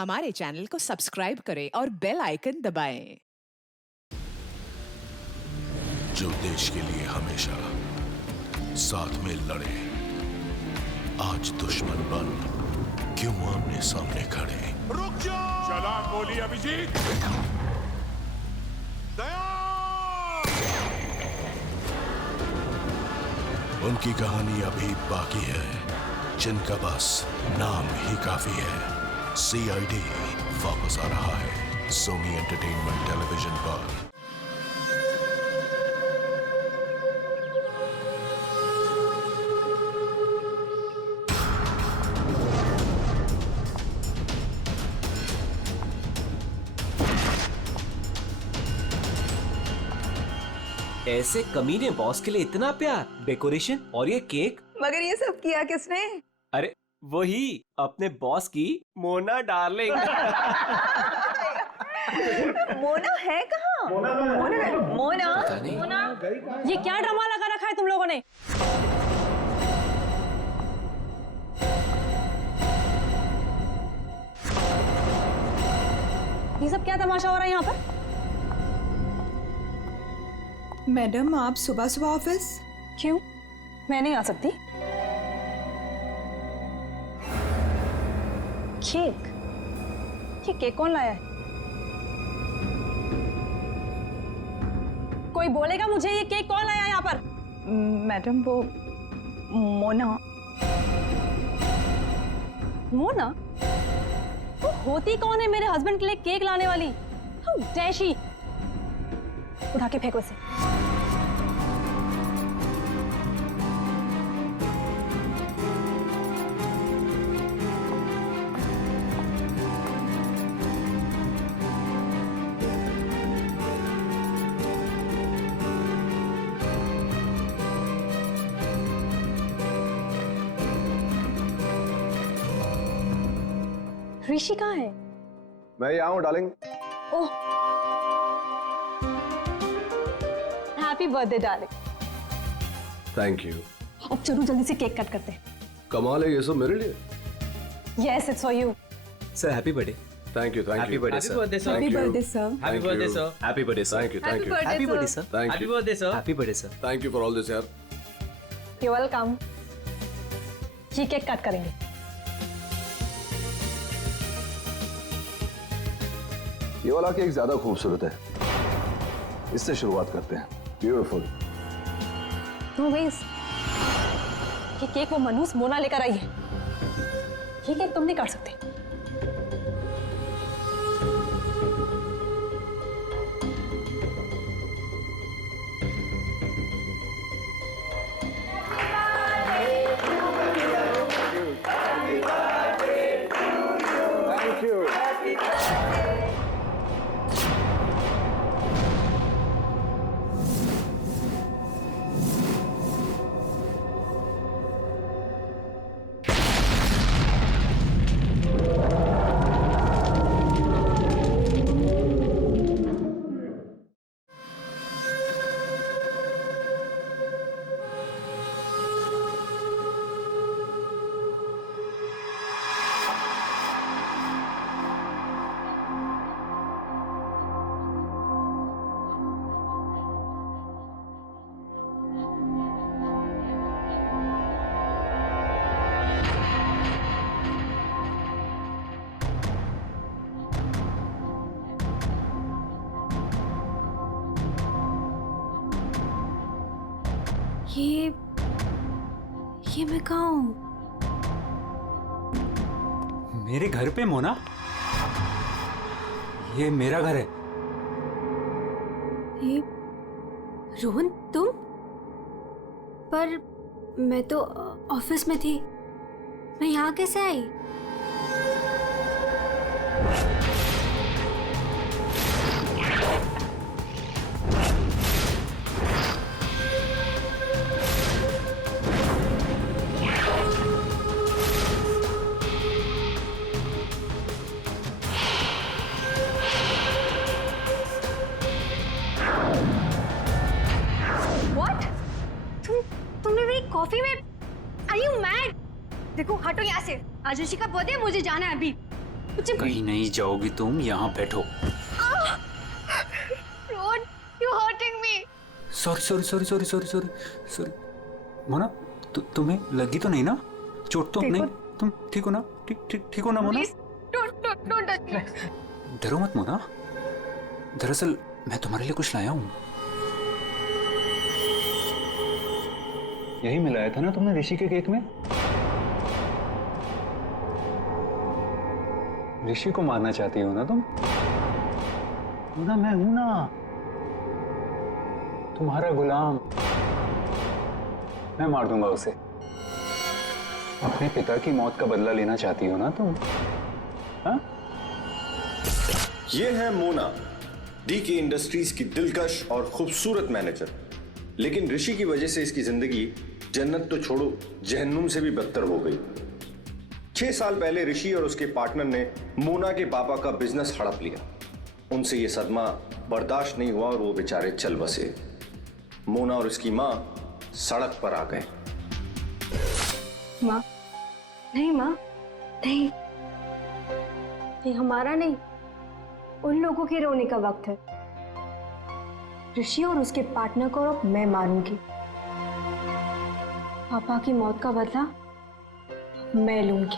हमारे चैनल को सब्सक्राइब करें और बेल आइकन दबाएं। जो देश के लिए हमेशा साथ में लड़े, आज दुश्मन बन क्यों आमने सामने खड़े। रुक जाओ! चला गोली अभिजीत! दया! उनकी कहानी अभी बाकी है, जिनका बस नाम ही काफी है। सीआईडी वापस आ रहा है सोनी एंटरटेनमेंट टेलीविजन पर। ऐसे कमीने बॉस के लिए इतना प्यार, डेकोरेशन और ये केक। मगर ये सब किया किसने? अरे वही अपने बॉस की मोना डार्लिंग। मोना है कहाँ? मोना पता नहीं। ये क्या ड्रामा लगा रखा है तुम लोगों ने? ये सब क्या तमाशा हो रहा है यहाँ पर? मैडम, आप सुबह सुबह ऑफिस? क्यों? मैं नहीं आ सकती। केक? ये केक कौन लाया है? कोई बोलेगा मुझे ये केक कौन लाया है यहाँ पर? मैडम, वो मोना। मोना? वो होती कौन है मेरे हस्बैंड के लिए केक लाने वाली? How dare she! उठा के फेंको इसे। ऋषि कहाँ है? मैं यहाँ हूँ darling. Oh, happy birthday darling. Thank you. अब चलो जल्दी से केक कट करते हैं। कमाल है, ये सब मेरे लिए। Yes, it's for you. Sir happy birthday. Thank you, thank happy you. Birthday sir. Happy birthday sir. Happy birthday sir. Happy birthday sir. Thank you, thank you, happy birthday sir. Thank happy you, birthday sir. Happy birthday sir. Thank you for all this यार। You welcome. ये cake cut करेंगे। ये वाला cake ज्यादा खूबसूरत है, इससे शुरुआत करते हैं। ब्यूटीफुल। नो वेज, ये केक वो मनहूस मोना लेकर आई है। ये केक तुम नहीं काट सकते। Thank you. ये मैं कहाँ हूँ? मेरे घर पे मोना? ये मेरा घर है। ये रोहन, तुम? पर मैं तो ऑफिस में थी, मैं यहाँ कैसे आई? कॉफी में? Are you mad? देखो हटो यहाँ से, आज ऋषि का बर्थडे, मुझे जाना है अभी। कहीं नहीं जाओगी तुम, यहाँ बैठो। Rohan, you hurting me. Sorry sorry sorry sorry sorry sorry sorry. Mona, तुम्हें लगी तो नहीं ना? चोट तो नहीं? तुम ठीक हो ना? ठीक हो ना मोना? Don't touch me. डरो मत मोना, दरअसल मैं तुम्हारे लिए कुछ लाया हूँ। यही मिलाया था ना तुमने ऋषि के केक में? ऋषि को मारना चाहती हो ना तुम? मोना, मैं हूं ना तुम्हारा गुलाम, मैं मार दूंगा उसे। अपने पिता की मौत का बदला लेना चाहती हो ना तुम? हाँ? ये है मोना, डीके इंडस्ट्रीज की दिलकश और खूबसूरत मैनेजर। लेकिन ऋषि की वजह से इसकी जिंदगी जन्नत तो छोड़ो, जहन्नुम से भी बदतर हो गई। 6 साल पहले ऋषि और उसके पार्टनर ने मोना के पापा का बिजनेस हड़प लिया। उनसे यह सदमा बर्दाश्त नहीं हुआ और वो बेचारे चल बसे। मोना और उसकी मां सड़क पर आ गए। माँ, नहीं माँ, नहीं, ये हमारा नहीं, उन लोगों के रोने का वक्त है। ऋषि और उसके पार्टनर को अब मैं मारूंगी। पापा की मौत का बदला मैं लूंगी।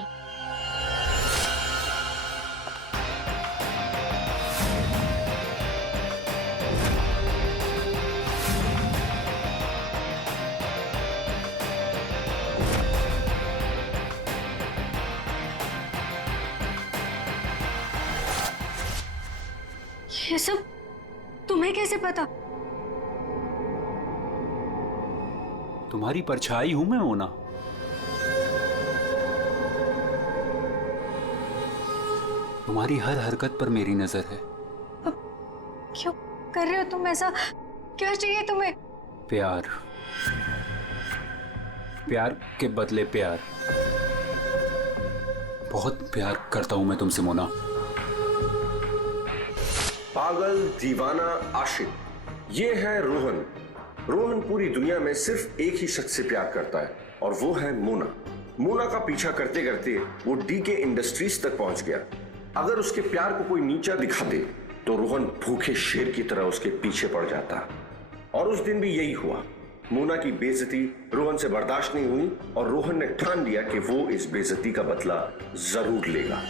ये सब तुम्हें कैसे पता? तुम्हारी परछाई हूं मैं मोना। तुम्हारी हर हरकत पर मेरी नजर है। क्यों कर रहे हो तुम ऐसा? क्या चाहिए तुम्हें? प्यार, प्यार के बदले प्यार। बहुत प्यार करता हूं मैं तुमसे मोना। पागल, दीवाना, आशिक, ये है रोहन। रोहन पूरी दुनिया में सिर्फ एक ही शख्स से प्यार करता है और वो है मोना। मोना का पीछा करते करते वो डीके इंडस्ट्रीज तक पहुंच गया। अगर उसके प्यार को कोई नीचा दिखा दे तो रोहन भूखे शेर की तरह उसके पीछे पड़ जाता। और उस दिन भी यही हुआ। मोना की बेइज्जती रोहन से बर्दाश्त नहीं हुई और रोहन ने ठान लिया कि वो इस बेइज्जती का बदला जरूर लेगा।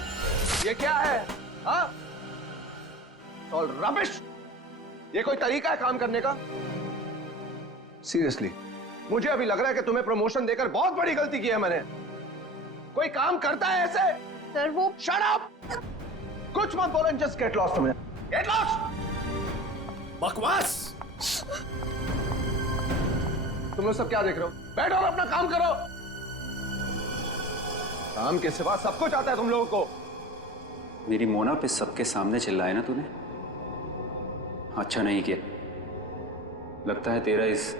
ये क्या है? हाँ? All rubbish. ये कोई तरीका है काम करने का? सीरियसली मुझे अभी लग रहा है कि तुम्हें प्रमोशन देकर बहुत बड़ी गलती की है मैंने। कोई काम करता है ऐसे? सर वो शट अप! कुछ मत बोलो, जस्ट गेट लॉस्ट। तुम्हें गेट लॉस्ट। बकवास। तुम लोग सब क्या देख रहे हो? बैठो और अपना काम करो। काम के सिवा सब कुछ आता है तुम लोगों को। मेरी मोना पे सबके सामने चिल्लाया ना तूने? अच्छा नहीं किया। लगता है तेरा इस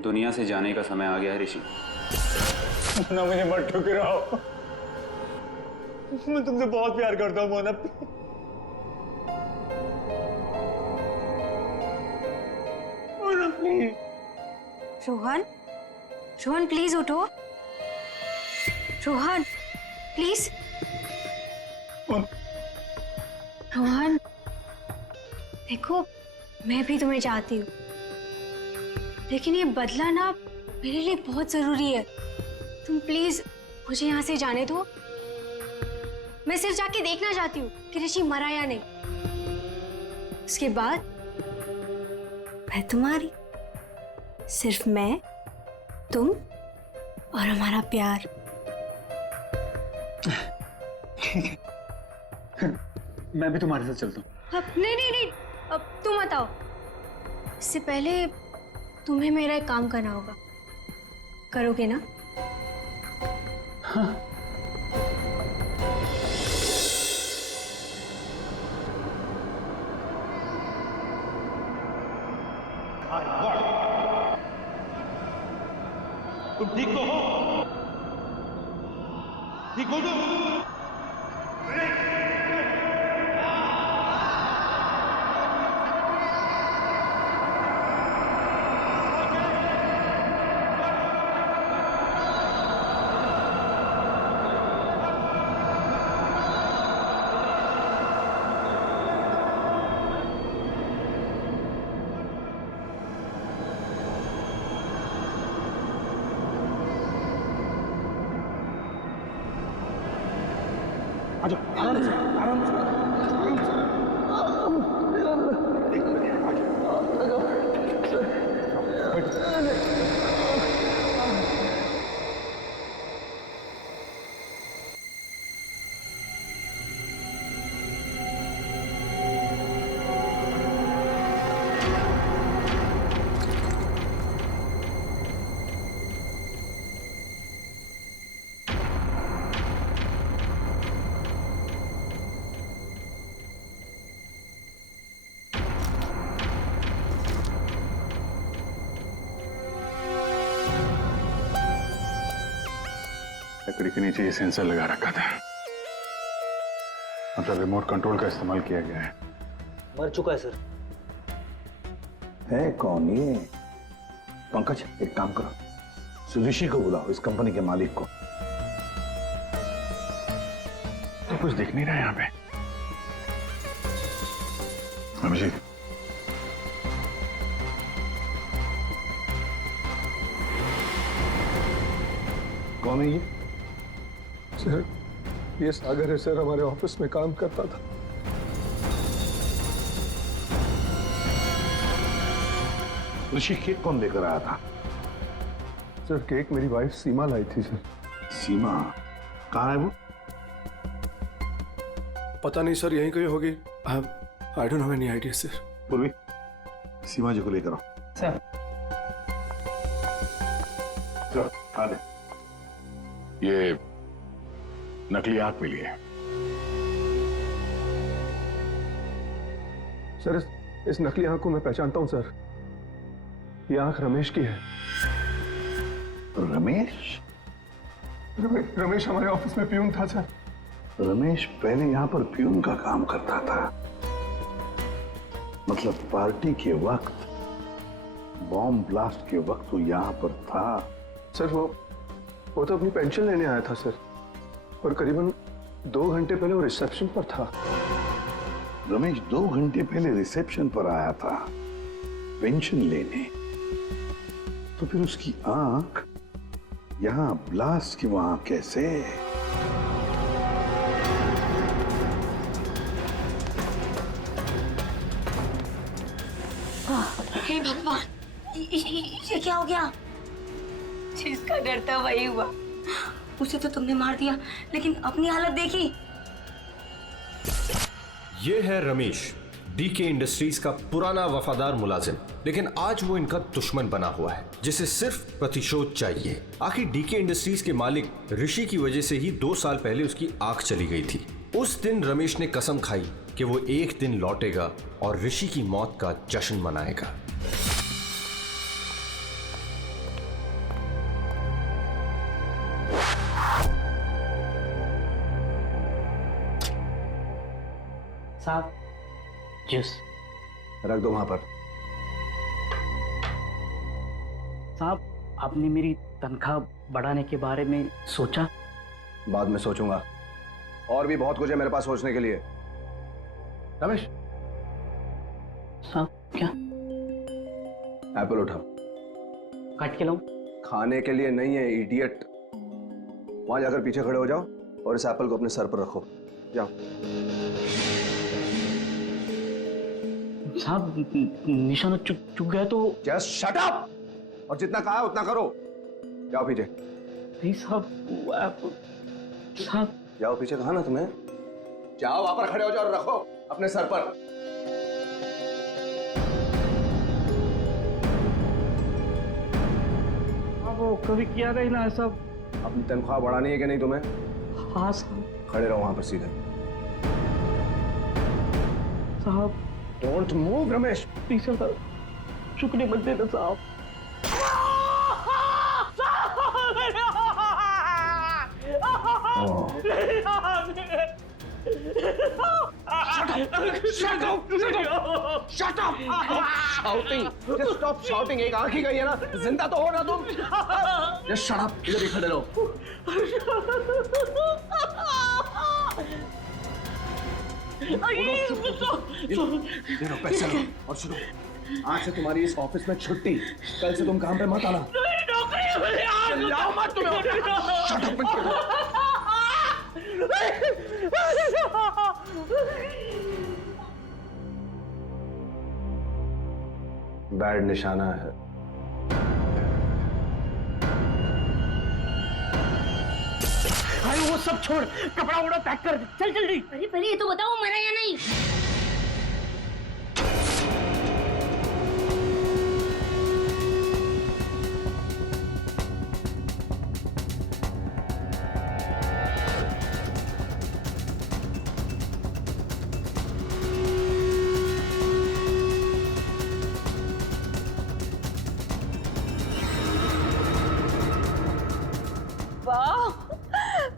दुनिया से जाने का समय आ गया है ऋषि। मोना, मुझे मत ठुकराओ। मैं तुमसे बहुत प्यार करता हूँ मोना। मोना प्लीज। रोहन, रोहन प्लीज उठो। रोहन प्लीज। रोहन देखो, मैं भी तुम्हें चाहती हूँ, लेकिन ये बदला ना मेरे लिए बहुत जरूरी है। तुम प्लीज मुझे यहाँ से जाने दो। मैं सिर्फ जाके देखना चाहती हूँ कि ऋषि मरा या नहीं। उसके बाद मैं तुम्हारी, सिर्फ मैं, तुम और हमारा प्यार। मैं भी तुम्हारे साथ चलता हूँ। अब नहीं, अब तुम मत आओ। इससे पहले तुम्हें मेरा एक काम करना होगा। करोगे ना? हाँ। तुम ठीक तो हो? ठीक हो तुम? लकड़ी के नीचे ये सेंसर लगा रखा था, मतलब रिमोट कंट्रोल का इस्तेमाल किया गया है। मर चुका है सर। है कौन ये? पंकज, एक काम करो, सुदिशी को बुलाओ, इस कंपनी के मालिक को। तो कुछ दिख नहीं रहा है यहाँ पे। अभिजीत, कौन है ये? सर, ये सागर है सर, हमारे ऑफिस में काम करता था। ऋषि केक कौन लेकर आया था? सर, केक मेरी वाइफ सीमा लाई थी सर। सीमा कहाँ है वो? पता नहीं सर, यहीं कहीं होगी। I don't have any idea sir. पूर्वी, सीमा जी को लेकर आओ। सर। चलो, आ दे। ये नकली आंख मिली है। सर, इस नकली आंख को मैं पहचानता हूं सर। ये आंख रमेश की है। रमेश? रमेश हमारे ऑफिस में प्यून था सर। रमेश पहले यहाँ पर प्यून का काम करता था, मतलब पार्टी के वक्त, बॉम्ब ब्लास्ट के वक्त वो यहाँ पर था। सर, वो तो अपनी पेंशन लेने आया था सर, और करीबन 2 घंटे पहले वो रिसेप्शन पर था। रमेश 2 घंटे पहले रिसेप्शन पर आया था पेंशन लेने, तो फिर उसकी आंख यहाँ ब्लास्ट की वहां कैसे? हे भगवान, ये क्या हो गया? जिसका डर था वही हुआ। उसे तो तुमने मार दिया, लेकिन अपनी हालत देखी। ये है रमेश, डीके इंडस्ट्रीज का पुराना वफादार मुलाजिम, लेकिन आज वो इनका दुश्मन बना हुआ है, जिसे सिर्फ प्रतिशोध चाहिए। आखिर डीके इंडस्ट्रीज के मालिक ऋषि की वजह से ही 2 साल पहले उसकी आंख चली गई थी। उस दिन रमेश ने कसम खाई कि वो एक दिन लौटेगा और ऋषि की मौत का जश्न मनाएगा। साहब, जूस रख दो वहां पर। साहब, आपने मेरी तनख्वाह बढ़ाने के बारे में सोचा? बाद में सोचूंगा, और भी बहुत कुछ है मेरे पास सोचने के लिए। रमेश, साहब क्या? एप्पल उठाओ। काट के लाऊं? खाने के लिए नहीं है इडियट। वहां जाकर पीछे खड़े हो जाओ और इस एप्पल को अपने सर पर रखो। जाओ। साहब, निशाना चुक गया तो। जस्ट शट अप, और जितना कहा उतना करो। जाओ पीछे। नहीं साहब, साहब जाओ पीछे, कहा ना तुम्हें। जाओ, वहां पर खड़े हो जाओ और रखो अपने सर पर। वो कभी किया नहीं ना साहब। अपनी तनख्वाह बढ़ानी है कि नहीं तुम्हें? हाँ साहब। खड़े रहो वहां पर सीधे। साहब, don't move Ramesh. Please sir, चुकने मत देना साहब। Shut up! Shouting. Just stop shouting. एक आंख ही गई है ना, जिंदा तो हो ना तुम। Just shut up. इधर ही खड़े रहो। लो पैसे लो और सुनो, आज से तुम्हारी इस ऑफिस में छुट्टी। कल से तुम काम पे मत आना। चिल्लाओ मत तुम। Shut up. बैड निशाना है। भाई वो सब छोड़, कपड़ा वपड़ा पैक कर, चल जल्दी। अरे पहले ये तो बताओ मरा या नहीं। वाह,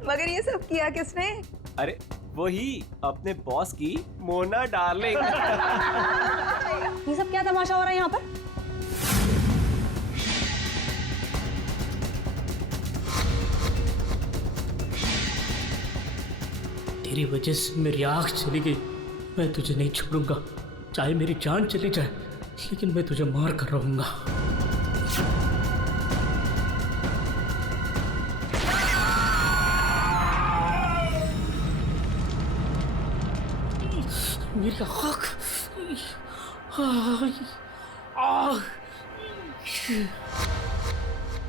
मगर ये सब किया किसने? अरे वही अपने बॉस की मोना डार्लिंग। ये सब क्या तमाशा हो रहा है यहाँ पर? तेरी वजह से मेरी आँख चली गई। मैं तुझे नहीं छोड़ूंगा, चाहे मेरी जान चली जाए, लेकिन मैं तुझे मार कर रहूंगा। मेरी आँख,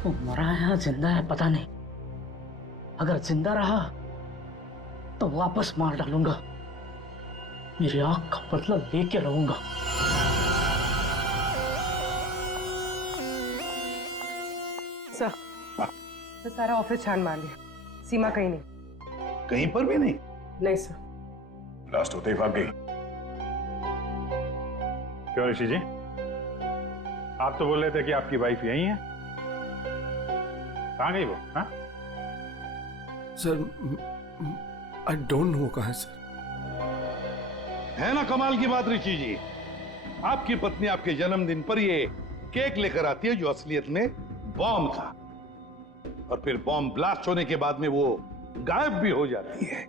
वो मरा है या जिंदा है पता नहीं। अगर जिंदा रहा तो वापस मार डालूंगा। मेरी आँख का बदला लेके रहूंगा। सर, तो सारा ऑफिस छान मार लिया, सीमा कहीं नहीं। कहीं पर भी नहीं? नहीं सर। लास्ट होते ही भाग गई। क्यों ऋषि जी, आप तो बोल रहे थे कि आपकी वाइफ यही है, कहाँ गई वो? हाँ सर, आई डोंट नो कहाँ है सर। है ना कमाल की बात ऋषि जी, आपकी पत्नी आपके जन्मदिन पर ये केक लेकर आती है जो असलियत में बॉम्ब था, और फिर बॉम्ब ब्लास्ट होने के बाद में वो गायब भी हो जाती है।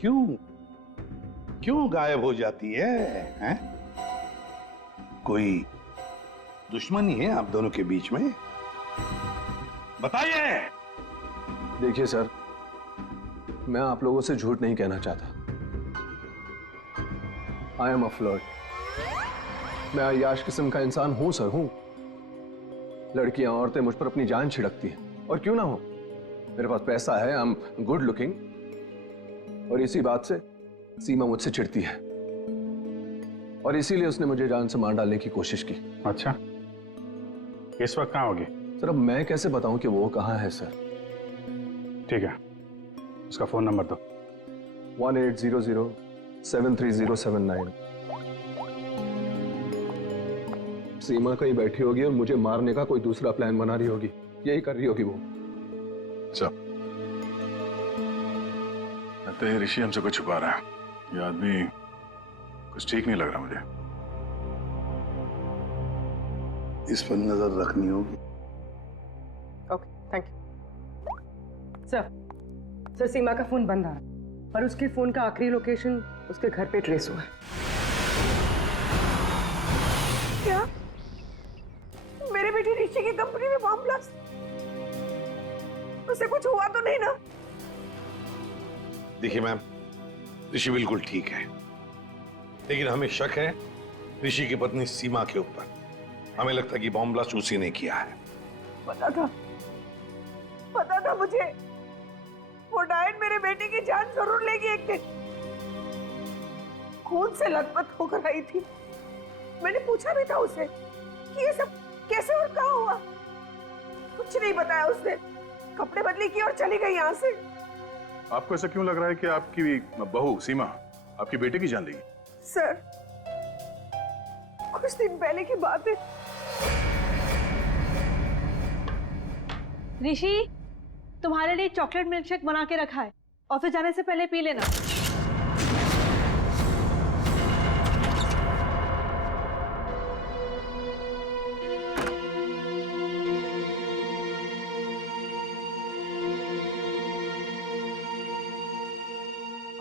क्यों क्यों गायब हो जाती है, हैं? कोई दुश्मनी है आप दोनों के बीच में? बताइए। देखिए सर, मैं आप लोगों से झूठ नहीं कहना चाहता। I am a flirt. मैं अय्याश किस्म का इंसान हूं सर, हूं। लड़कियां, औरतें मुझ पर अपनी जान छिड़कती हैं, और क्यों ना हो। मेरे पास पैसा है, आई एम गुड लुकिंग, और इसी बात से सीमा मुझसे चिढ़ती है, और इसीलिए उसने मुझे जान से मार डालने की कोशिश की। अच्छा, इस वक्त कहाँ होगी? सर अब मैं कैसे बताऊं कि वो कहाँ है सर? ठीक है, उसका फोन नंबर दो। 1800-730-79। सीमा कहीं बैठी होगी और मुझे मारने का कोई दूसरा प्लान बना रही होगी, यही कर रही होगी वो। अच्छा, लगता है ऋषि हमसे कुछ छुपा रहा है। ये आदमी कुछ ठीक नहीं लग रहा मुझे। इस पर नजर रखनी होगी। Okay, thank you. सर, सीमा का फोन बंद आ रहा है, पर उसके फोन का आखिरी लोकेशन उसके घर पे ट्रेस हुआ है। क्या? मेरे बेटी ऋषि की कंपनी में बॉम्ब ब्लास्ट? उसे कुछ हुआ तो नहीं ना? देखिए मैम, ऋषि बिल्कुल ठीक है, लेकिन हमें शक है ऋषि की पत्नी सीमा के ऊपर। हमें लगता है कि बॉम्ब ब्लास्ट उसी ने किया है। पता था मुझे, वो डायन मेरे बेटे की जान जरूर लेगी एक दिन। खून से लथपथ होकर आई थी। मैंने पूछा भी था उसे कि ये सब कैसे और कहाँ हुआ। कुछ नहीं बताया उसने। कपड़े बदली की और चली गई यहाँ से। आपको ऐसा क्यों लग रहा है कि आपकी बहू सीमा आपकी बेटे की जान लेगी? सर, कुछ दिन पहले की बात है। ऋषि, तुम्हारे लिए चॉकलेट मिल्कशेक बना के रखा है, ऑफिस जाने से पहले पी लेना।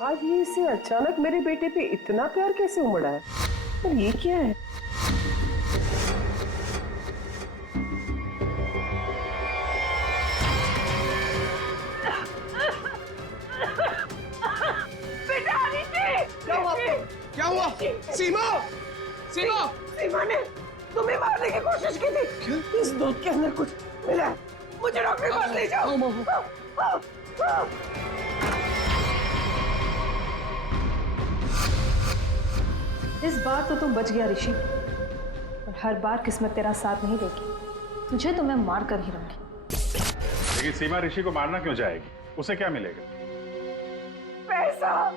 आज ये इसे अचानक मेरे बेटे पे इतना प्यार कैसे उमड़ा है? और ये क्या है? क्या हुआ? सीमा! सीमा! सीमा ने तुम्हें मारने की कोशिश की थी। इस दूध के अंदर कुछ मिला है। मुझे डॉक्टर के पास ले जाओ। इस बार तो तुम बच गया ऋषि, और हर बार किस्मत तेरा साथ नहीं देगी। तुझे तो मैं मार कर ही रहूंगी। लेकिन सीमा ऋषि को मारना क्यों चाहेगी? उसे क्या मिलेगा? पैसा।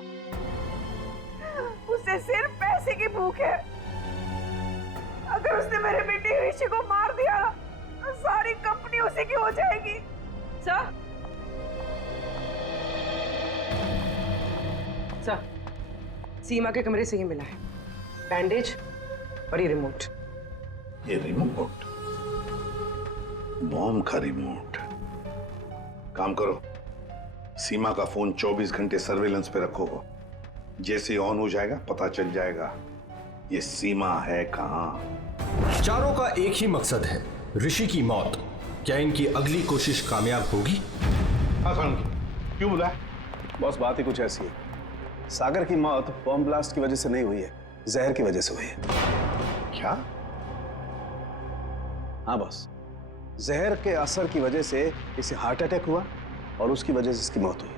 उसे सिर्फ पैसे की भूख है। अगर उसने मेरे बेटे ऋषि को मार दिया तो सारी कंपनी उसी की हो जाएगी। सर, सीमा के कमरे से ही मिला है बैंडेज और ये रिमोट। ये रिमोट? बॉम्ब का रिमोट? काम करो, सीमा का फोन 24 घंटे सर्वेलेंस पे रखो। जैसे ऑन हो जाएगा पता चल जाएगा ये सीमा है कहां। चारों का एक ही मकसद है, ऋषि की मौत। क्या इनकी अगली कोशिश कामयाब होगी? क्यों बुलाया? बॉस, बात ही कुछ ऐसी है। सागर की मौत बॉम्ब ब्लास्ट की वजह से नहीं हुई है, जहर की वजह से हुई है। क्या? हाँ बॉस, जहर के असर की वजह से इसे हार्ट अटैक हुआ और उसकी वजह से इसकी मौत हुई।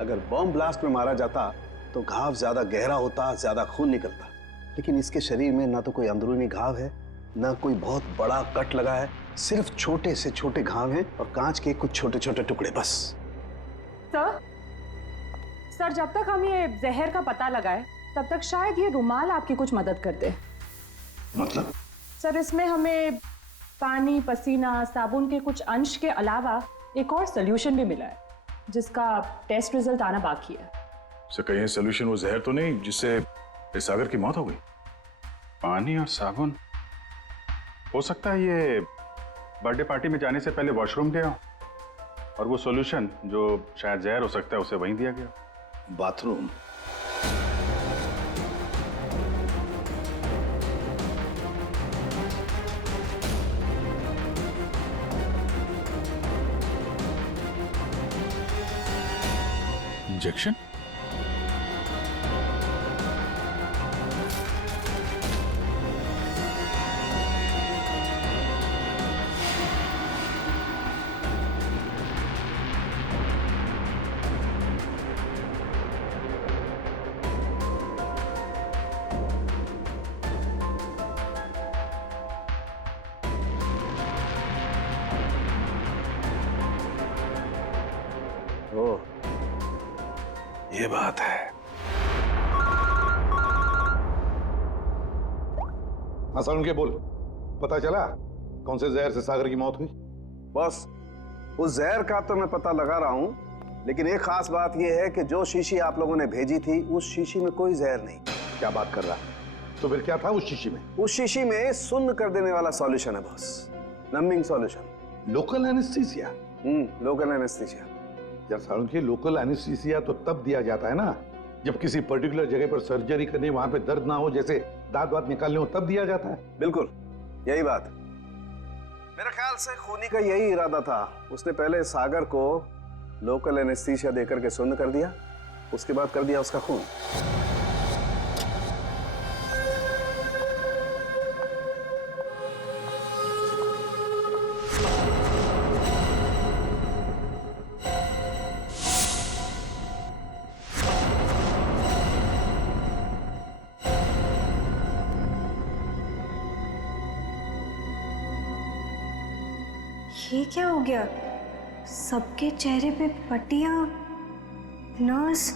अगर बॉम्ब ब्लास्ट में मारा जाता तो घाव ज्यादा गहरा होता, ज्यादा खून निकलता, लेकिन इसके शरीर में ना तो कोई अंदरूनी घाव है, ना कोई बहुत बड़ा कट लगा है। सिर्फ छोटे से छोटे घाव हैं और कांच के कुछ छोटे छोटे टुकड़े बस। सर, जब तक हम ये जहर का पता लगाए तब तक शायद ये रुमाल आपकी कुछ मदद कर दे। मतलब? सर, इसमें हमें पानी, पसीना, साबुन के कुछ अंश के अलावा एक और सोल्यूशन भी मिला है जिसका टेस्ट रिजल्ट आना बाकी है। से कहीं सोल्यूशन वो जहर तो नहीं जिससे सागर की मौत हो गई? पानी और साबुन? हो सकता है ये बर्थडे पार्टी में जाने से पहले वॉशरूम गया और वो सॉल्यूशन जो शायद जहर हो सकता है उसे वहीं दिया गया। बाथरूम? इंजेक्शन? ओह, ये बात है। आसान के बोल, पता चला कौन से जहर से सागर की मौत हुई? बस, उस जहर का तो मैं पता लगा रहा हूं, लेकिन एक खास बात यह है कि जो शीशी आप लोगों ने भेजी थी उस शीशी में कोई जहर नहीं। क्या बात कर रहा है? तो फिर क्या था उस शीशी में? उस शीशी में सुन्न कर देने वाला सॉल्यूशन है boss, numbing solution. Local anaesthesia? Local anaesthesia. यार सारुण के, लोकल एनेस्थीसिया तो तब दिया जाता है ना जब किसी पर्टिकुलर जगह पर सर्जरी करनी, वहां पे दर्द ना हो, जैसे दांत वात निकालने हो, तब दिया जाता है। बिल्कुल यही बात। मेरे ख्याल से खूनी का यही इरादा था। उसने पहले सागर को लोकल एनेस्थीसिया देकर के सुन्न कर दिया, उसके बाद कर दिया उसका खून। ये क्या हो गया? सबके चेहरे पे पट्टियां, नर्स।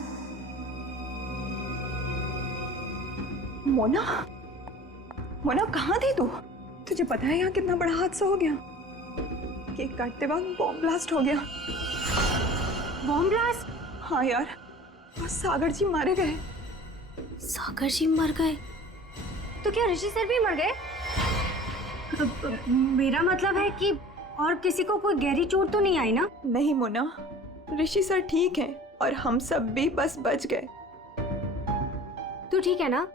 मोना, मोना कहाँ थी तू? तुझे पता है यहाँ कितना बड़ा हादसा हो गया? केक काटते वक्त बॉम्ब ब्लास्ट हो गया। Bomb blast? हाँ यार, और सागर जी मारे गए। सागर जी मर गए? तो क्या ऋषि सर भी मर गए? मेरा मतलब है कि और किसी को कोई गहरी चोट तो नहीं आई ना? नहीं मोना, ऋषि सर ठीक हैं और हम सब भी बस बच गए। तू ठीक है ना?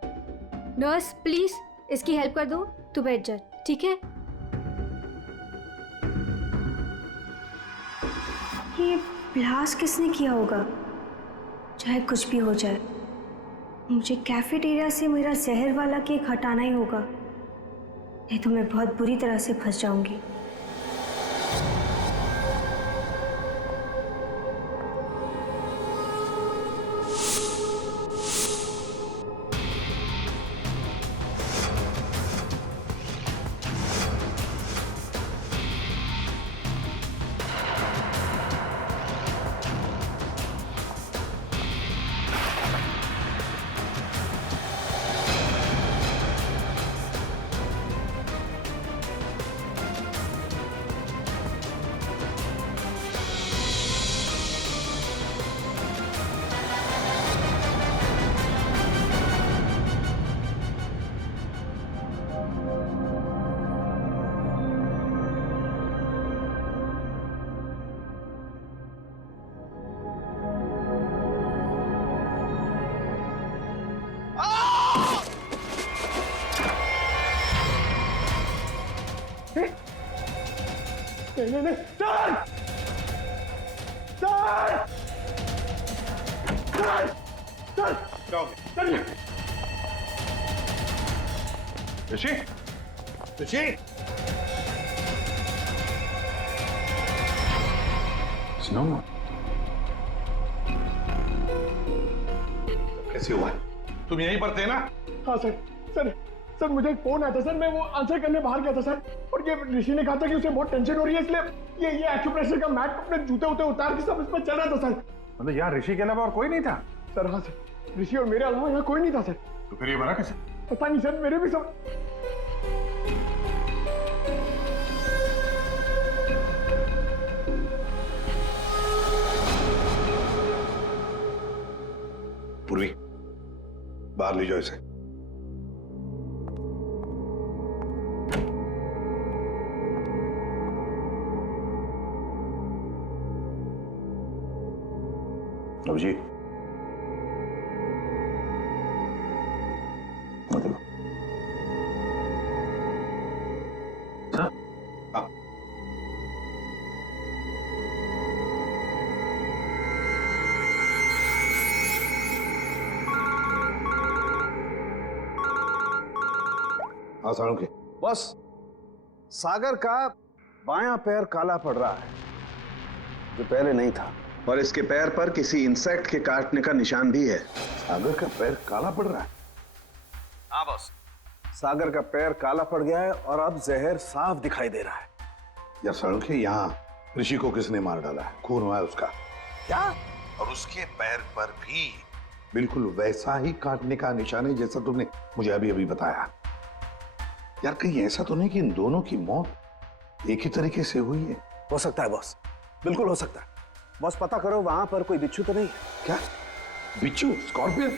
नर्स प्लीज इसकी हेल्प कर दो, तू बैठ जा, ठीक है? ये ब्लास्ट किसने किया होगा? चाहे कुछ भी हो जाए, मुझे कैफेटेरिया से मेरा जहर वाला केक हटाना ही होगा, नहीं तो मैं बहुत बुरी तरह से फंस जाऊंगी। नहीं, sir! Sir! Sir! Sir! Sir! Rishi, Rishi, snow कैसे हुआ? तुम यहीं पर थे ना? हाँ सर, सर, सर मुझे एक फोन आया था सर, मैं वो आंसर करने बाहर गया था सर, और ये ऋषि ने कहा था कि उसे बहुत टेंशन हो रही है, इसलिए ये एक्यूप्रेशर का मैट अपने जूते उते उतार के सब इस पर चल रहा था सर। मतलब यहाँ ऋषि के अलावा और कोई नहीं था? सर हाँ सर, ऋषि और मेरे अलावा यहाँ कोई नहीं था सर। तो फिर ये मरा कैसे? पता नहीं सर, मेरे भी सब। पूर्वी, बाहर ले जाओ इसे। अभिजीत, सर? हाँ। हाँ साळुंखे। बस सागर का बायां पैर काला पड़ रहा है, जो पहले नहीं था, और इसके पैर पर किसी इंसेक्ट के काटने का निशान भी है। सागर का पैर काला पड़ रहा है? हाँ बॉस, सागर का पैर काला पड़ गया है और अब जहर साफ दिखाई दे रहा है। यार साळुंखे, यहाँ ऋषि को किसने मार डाला है? खून हुआ है उसका। क्या? और उसके पैर पर भी बिल्कुल वैसा ही काटने का निशान है जैसा तुमने मुझे अभी अभी बताया। यार कहीं ऐसा तो नहीं कि इन दोनों की मौत एक ही तरीके से हुई है? हो सकता है बॉस, बिल्कुल हो सकता है। बॉस पता करो वहां पर कोई बिच्छू तो नहीं है। क्या बिच्छू? स्कॉर्पियन?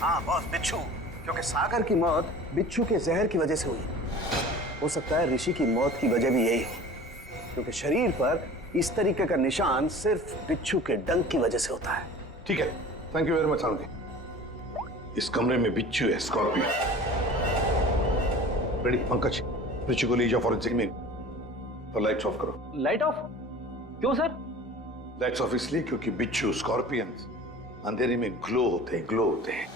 हाँ बॉस, बिच्छू, क्योंकि सागर की मौत बिच्छू के जहर की वजह से हुई। हो सकता है ऋषि की मौत की वजह भी यही हो, क्योंकि शरीर पर इस तरीके का निशान सिर्फ बिच्छू के डंक की वजह से होता है। ठीक है, thank you very much Salunkhe. इस कमरे में बिच्छू है, स्कॉर्पियन। रेडी पंकज, ऋषि को ले जाओ फॉरेंसिक में और लाइट्स ऑफ करो। Light of? क्यों सर? लाइट्स ऑफ इसलिए क्योंकि बिच्छू, स्कॉर्पियन अंधेरे में ग्लो होते हैं, ग्लो होते हैं।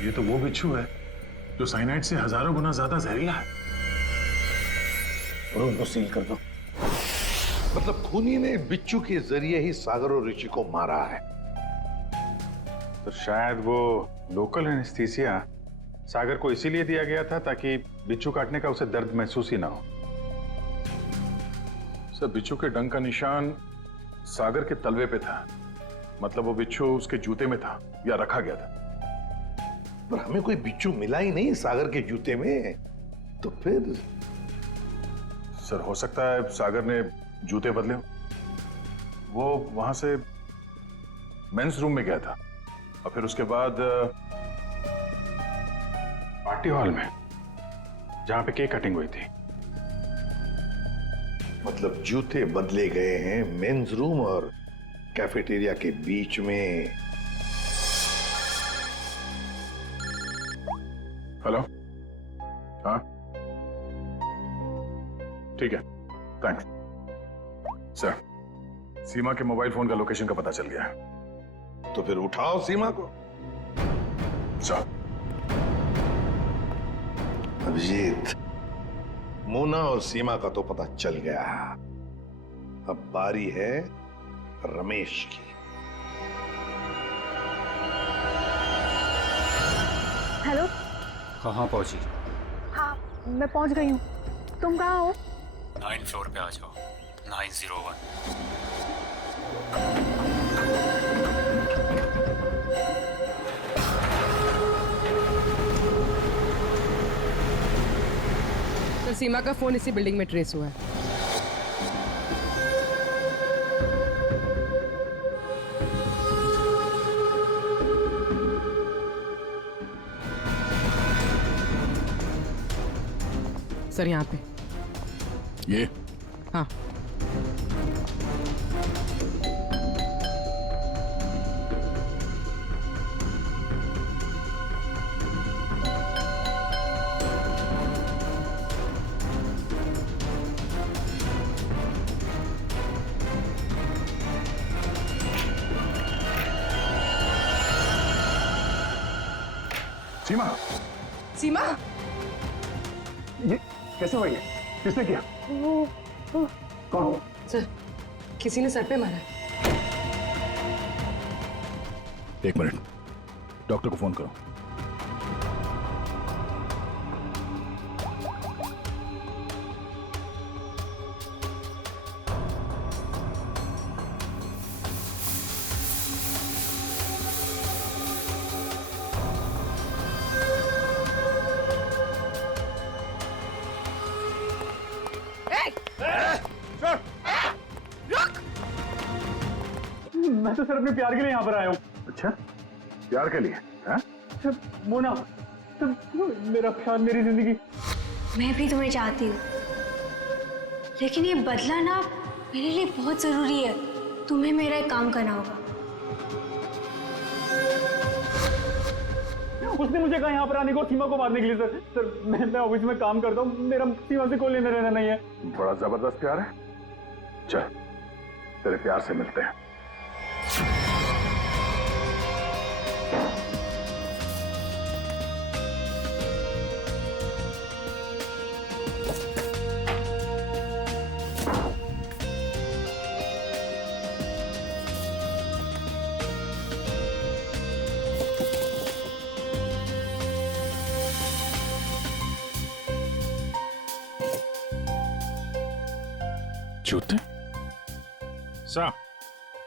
ये तो वो बिच्छू है जो साइनाइड से हजारों गुना ज्यादा जहरीला है। और उनको सील कर दो। मतलब खूनी ने बिच्छू के जरिए ही सागर और ऋषि को मारा है। तो शायद वो लोकल एनेस्थीसिया सागर को इसीलिए दिया गया था ताकि बिच्छू काटने का उसे दर्द महसूस ही ना हो। सर, बिच्छू के डंक का निशान सागर के तलवे पे था, मतलब वो बिच्छू उसके जूते में था या रखा गया था। पर हमें कोई बिच्छू मिला ही नहीं सागर के जूते में, तो फिर? सर, हो सकता है सागर ने जूते बदले हो। वो वहां से मेंस रूम में गया था और फिर उसके बाद पार्टी हॉल में जहां पे केक कटिंग हुई थी। मतलब जूते बदले गए हैं मेंस रूम और कैफेटेरिया के बीच में। हेलो, हाँ ठीक है, थैंक्स सर। सीमा के मोबाइल फोन का लोकेशन का पता चल गया है। तो फिर उठाओ सीमा को। सर। अभिजीत, मोना और सीमा का तो पता चल गया, अब बारी है रमेश की। हेलो। कहाँ पहुंची? हाँ, मैं पहुंच गई हूँ। तुम कहाँ हो? 9 फ्लोर पे आ जाओ। 901। तो सीमा का फोन इसी बिल्डिंग में ट्रेस हुआ है। सर यहाँ पे। ये? हाँ। सीमा। सीमा? ये कैसे हुआ? ये किसने किया? कौन? सर, किसी ने सर पे मारा है। एक मिनट, डॉक्टर को फोन करो। मैं तो सर अपने प्यार के लिए यहाँ पर आया हूँ। अच्छा, प्यार के लिए? हाँ? मोना, मेरा प्यार, मेरी जिंदगी। मैं भी तुम्हें चाहती हूँ, लेकिन ये बदला ना मेरे लिए बहुत जरूरी है। तुम्हें मेरा एक काम करना होगा। उसने मुझे कहा यहाँ पर आने को, सीमा को मारने के लिए। सर मैं ऑफिस में काम करता हूँ, मेरा सीमा से कोई लेना देना नहीं है। बड़ा जबरदस्त प्यार है। चल, तेरे प्यार से मिलते हैं। जूते? सर।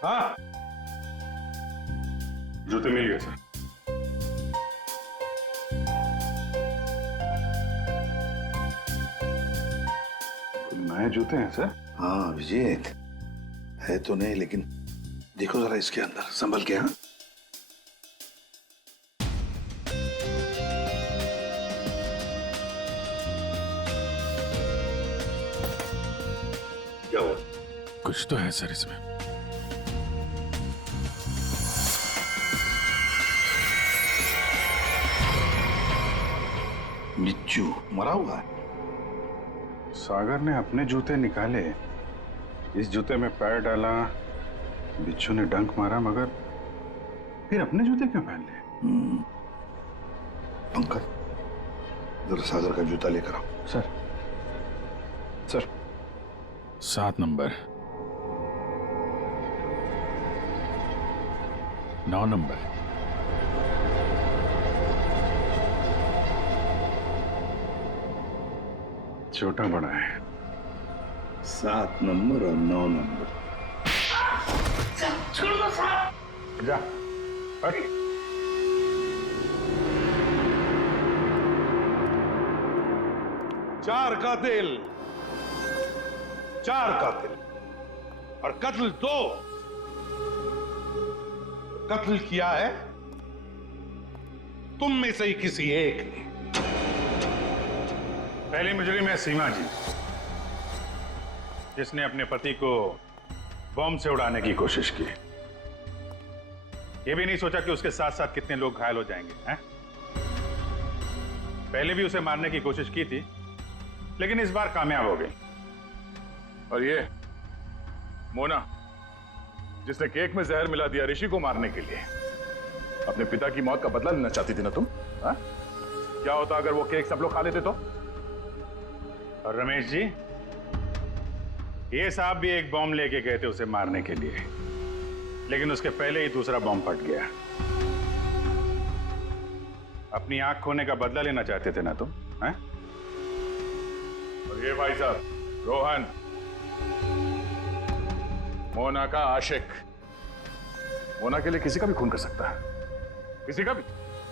हाँ, जूते मिल गए सर। नए जूते हैं सर? हाँ अभिजीत, है तो नहीं, लेकिन देखो जरा इसके अंदर, संभल के। हाँ, क्या हुआ? कुछ तो है सर इसमें। बिच्छू मरा हुआ है। सागर ने अपने जूते निकाले, इस जूते में पैर डाला, बिच्छू ने डंक मारा, मगर फिर अपने जूते क्यों पहन लिए? पंकज, जरा सागर का जूता लेकर आओ। सर। सर, 7 नंबर, 9 नंबर, छोटा बड़ा है। 7 नंबर और 9 नंबर। छोड़ दो साहब। जा। हट। चार कातिल और कत्ल 2। कत्ल किया है तुम में से ही किसी एक ने। पहली मुजरिम है सीमा जी, जिसने अपने पति को बॉम्ब से उड़ाने की कोशिश की। ये भी नहीं सोचा कि उसके साथ साथ कितने लोग घायल हो जाएंगे हैं? पहले भी उसे मारने की कोशिश की थी, लेकिन इस बार कामयाब हो गई। और ये मोना, जिसने केक में जहर मिला दिया ऋषि को मारने के लिए, अपने पिता की मौत का बदला लेना चाहती थी ना तुम? हा? क्या होता अगर वो केक सब लोग खा लेते तो? और रमेश जी, ये साहब भी एक बॉम्ब लेके गए थे उसे मारने के लिए, लेकिन उसके पहले ही दूसरा बॉम्ब फट गया। अपनी आंख खोने का बदला लेना चाहते थे ना तुम? हैं? और ये भाई साहब रोहन, मोना का आशिक, मोना के लिए किसी का भी खून कर सकता है, किसी का भी।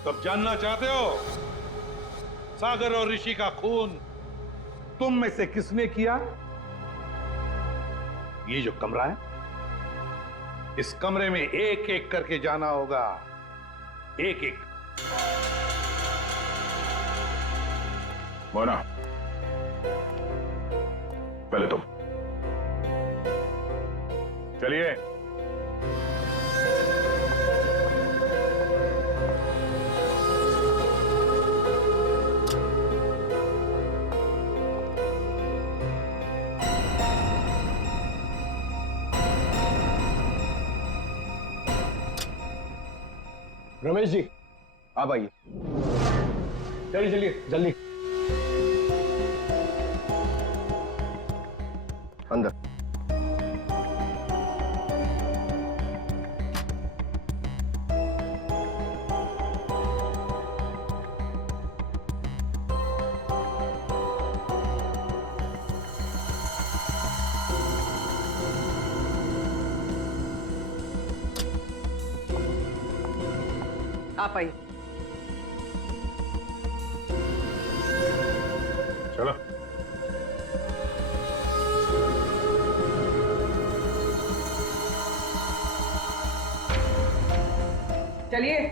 तब जानना चाहते हो सागर और ऋषि का खून तुम में से किसने किया? ये जो कमरा है, इस कमरे में एक एक करके जाना होगा, एक एक। मोना, पहले तुम चलिए। रमेश जी, आप आइए। चलिए चलिए जल्दी अंदर। आप आइए। चलो। चलिए।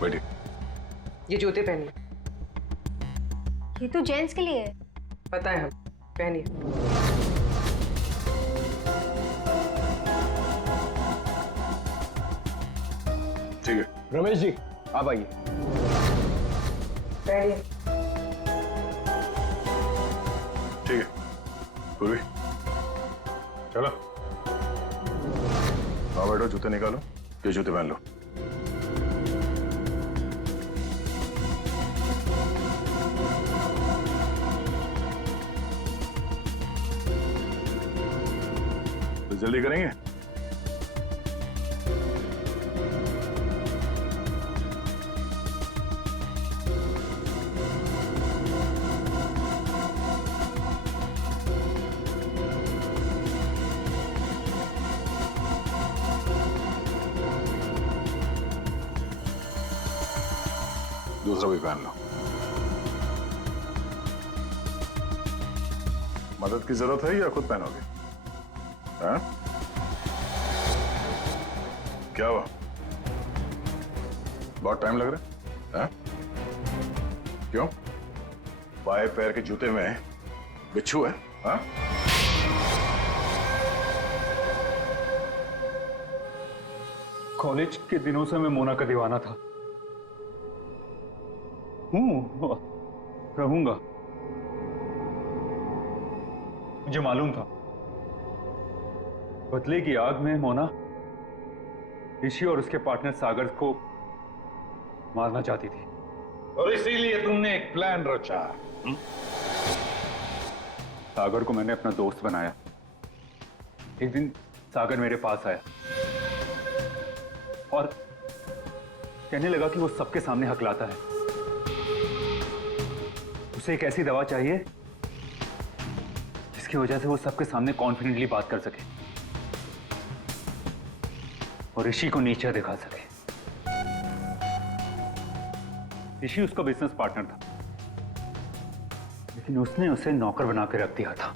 बैठिए। ये जूते पहनिए। ये तो जेंट्स के लिए है। पता है, हम पहनिए। ठीक है। रमेश जी, आप आइए। पहनिए। ठीक है पूर्वी, चलो। आओ बैठो, जूते निकालो, ये जूते पहन लो। तो जल्दी करेंगे। दूसरा भी पहन लो। मदद की जरूरत है या खुद पहनोगे? हाँ? क्या हुआ? बहुत टाइम लग रहा है? हाँ? क्यों? बाएं पैर के जूते में बिच्छू है? हाँ? कॉलेज के दिनों से मैं मोना का दीवाना था। रहूंगा। मुझे मालूम था बदले की आग में मोना ऋषि और उसके पार्टनर सागर को मारना चाहती थी, और इसीलिए तुमने एक प्लान रचा। सागर को मैंने अपना दोस्त बनाया। एक दिन सागर मेरे पास आया और कहने लगा कि वो सबके सामने हकलाता है। उसे एक ऐसी दवा चाहिए जिसकी वजह से वो सबके सामने कॉन्फिडेंटली बात कर सके और ऋषि को नीचा दिखा सके। ऋषि उसका बिजनेस पार्टनर था, लेकिन उसने उसे नौकर बना के रख दिया था,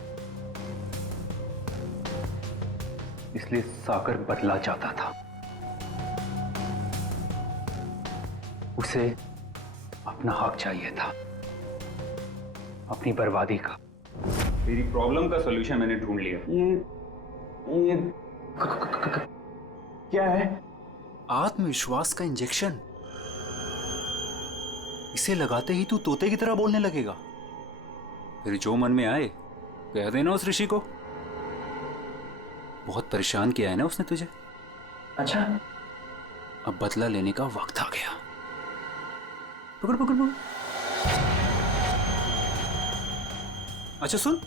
इसलिए सागर बदला चाहता था। उसे अपना हक चाहिए था, अपनी बर्बादी का। तेरी प्रॉब्लम का सॉल्यूशन मैंने ढूंढ लिया। ये क्या है? आत्मविश्वास का इंजेक्शन। इसे लगाते ही तू तोते की तरह बोलने लगेगा। फिर जो मन में आए कह देना उस ऋषि को। बहुत परेशान किया है ना उसने तुझे। अच्छा, अब बदला लेने का वक्त आ गया। पकड़ पकड़ पकड़। अच्छा सुन,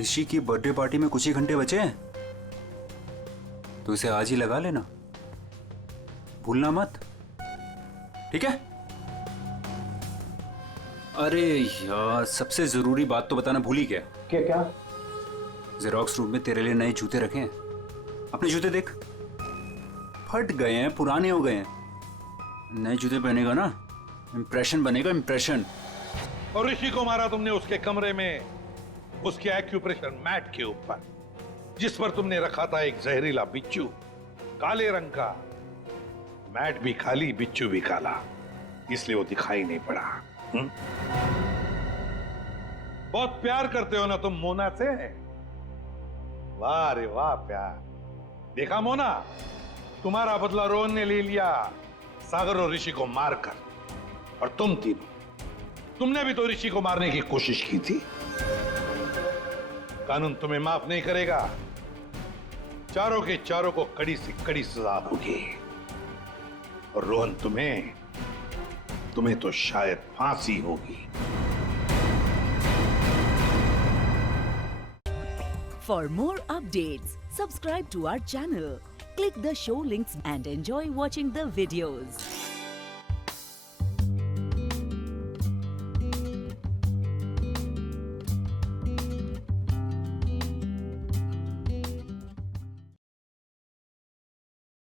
ऋषि की बर्थडे पार्टी में कुछ ही घंटे बचे हैं, तो इसे आज ही लगा लेना, भूलना मत, ठीक है? अरे यार, सबसे जरूरी बात तो बताना भूल ही गया। क्या क्या? जेरोक्स रूम में तेरे लिए नए जूते रखे हैं। अपने जूते देख, फट गए हैं, पुराने हो गए हैं। नए जूते पहनेगा ना, इंप्रेशन बनेगा, इंप्रेशन। और ऋषि को मारा तुमने उसके कमरे में, उसके एक्यूप्रेशर मैट के ऊपर, जिस पर तुमने रखा था एक जहरीला बिच्छू, काले रंग का। मैट भी खाली, बिच्छू भी काला, इसलिए वो दिखाई नहीं पड़ा। बहुत प्यार करते हो ना तुम मोना से? वाह रे वाह प्यार। देखा मोना, तुम्हारा बदला रोहन ने ले लिया सागर और ऋषि को मारकर। और तुम तीनों, तुमने भी तो ऋषि को मारने की कोशिश की थी। कानून तुम्हें माफ नहीं करेगा। चारों के चारों को कड़ी से कड़ी सजा होगी। और रोहन, तुम्हें तो शायद फांसी होगी। For more updates, subscribe to our channel, click the show links and enjoy watching the videos.